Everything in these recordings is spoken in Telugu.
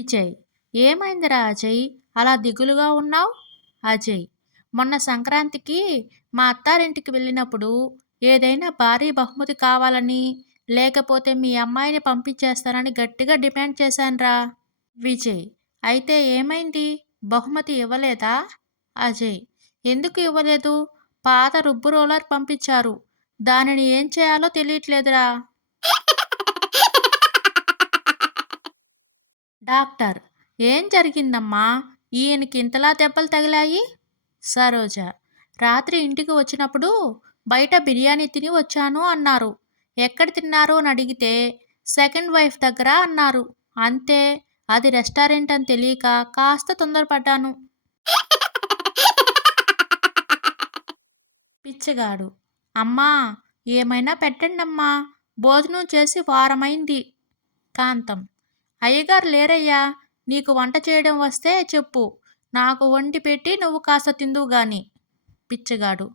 విజయ్. ఏమైందిరా అజయ్? అలా దిగులుగా ఉన్నావు? అజయ్. మొన్న సంక్రాంతికి మా అత్తారింటికి వెళ్ళినప్పుడు ఏదైనా భారీ బహుమతి కావాలని, లేకపోతే మీ అమ్మాయిని పంపించేస్తానని గట్టిగా డిమాండ్ చేశానురా. విజయ్. అయితే ఏమైంది? బహుమతి ఇవ్వలేదా? అజయ్. ఎందుకు ఇవ్వలేదు? పాత రుబ్బు రోలర్ పంపించారు. దానిని ఏం చేయాలో తెలియట్లేదురా. డాక్టర్. ఏం జరిగిందమ్మా? ఈయనకి ఇంతలా దెబ్బలు తగిలాయి? సరోజ. రాత్రి ఇంటికి వచ్చినప్పుడు బయట బిర్యానీ తిని వచ్చాను అన్నారు. ఎక్కడ తిన్నారు అని అడిగితే సెకండ్ వైఫ్ దగ్గర అన్నారు. అంతే. అది రెస్టారెంట్ అని తెలియక కాస్త తొందరపడ్డాను. పిచ్చగాడు. అమ్మా, ఏమైనా పెట్టండమ్మా, భోజనం చేసి వారమైంది. కాంతం. అయ్యగారు లేరయ్యా, నీకు వంట చేయడం వస్తే చెప్పు, నాకు వండి పెట్టి నువ్వు కాస్త తిందువు గాని. పిచ్చగాడు.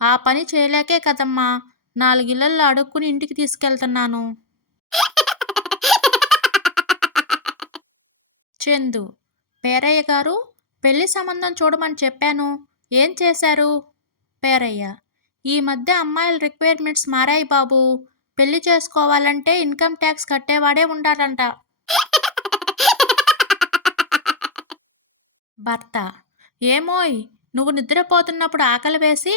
ఆ పని చేయలేకే కదమ్మా నాలుగిళ్లల్లో అడుక్కుని ఇంటికి తీసుకెళ్తున్నాను. చందు. పేరయ్య గారు, పెళ్లి సంబంధం చూడమని చెప్పాను, ఏం చేశారు? పేరయ్య. ఈ మధ్య అమ్మాయిల రిక్వైర్మెంట్స్ మారాయి బాబు. పెళ్లి చేసుకోవాలంటే ఇన్కమ్ ట్యాక్స్ కట్టేవాడే ఉండాలంట. భర్త. ఏమోయ్, నువ్వు నిద్రపోతున్నప్పుడు ఆకలి వేసి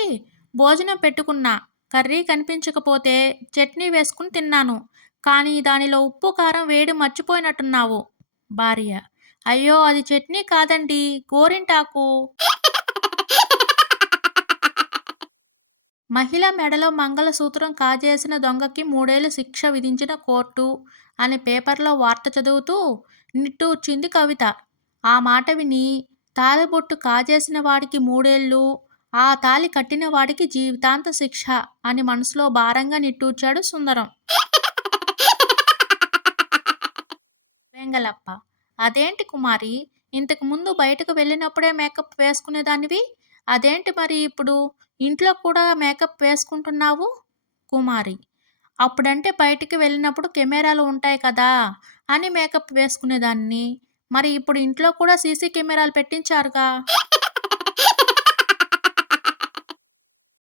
భోజనం పెట్టుకున్నా, కర్రీ కనిపించకపోతే చట్నీ వేసుకుని తిన్నాను. కానీ దానిలో ఉప్పు కారం వేడి మర్చిపోయినట్టున్నావు. భార్య. అయ్యో, అది చట్నీ కాదండి, గోరింటాకు. మహిళ మెడలో మంగళసూత్రం కాజేసిన దొంగకి 3 ఏళ్లు శిక్ష విధించిన కోర్టు అని పేపర్లో వార్త చదువుతూ నిట్టూర్చింది కవిత. ఆ మాట విని తాళిబొట్టు కాజేసిన వాడికి 3 ఏళ్లు, ఆ తాళి కట్టిన వాడికి జీవితాంత శిక్ష అని మనసులో భారంగా నిట్టూర్చాడు సుందరం. వెంగలప్ప. అదేంటి కుమారి, ఇంతకు ముందు బయటకు వెళ్ళినప్పుడే మేకప్ వేసుకునేదానివి, అదేంటి మరి ఇప్పుడు ఇంట్లో కూడా మేకప్ వేసుకుంటున్నావు? కుమారి. అప్పుడంటే బయటికి వెళ్ళినప్పుడు కెమెరాలు ఉంటాయి కదా అని మేకప్ వేసుకునేదాన్ని. మరి ఇప్పుడు ఇంట్లో కూడా సీసీ కెమెరాలు పెట్టించారుగా.